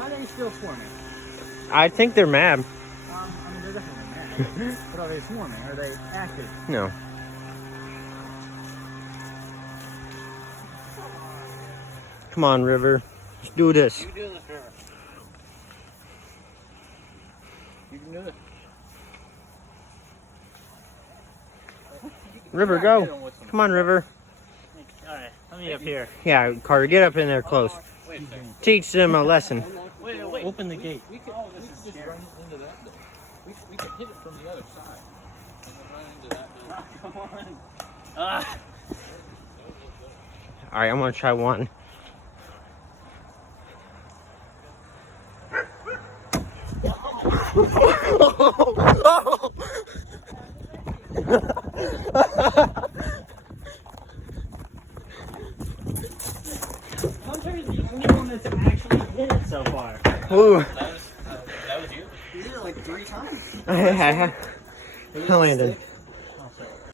Are they still swarming? I think they're mad. I mean, they're definitely mad. But are they swarming? Are they active? No. Come on, River. Let's do this. You can do this, River. You can do it. River, go. Come on, River. Alright, let me up here. Yeah, Carter, get up in there close. Wait a second. Teach them a lesson. Wait. Open the gate. We could, we could just run into that door. We could hit it from the other side. And then run into that door. Come on. All right, I'm gonna try one. Hunter's the only one that's actually hit it so far. Ooh. That was you? You did it like 3 times. I landed.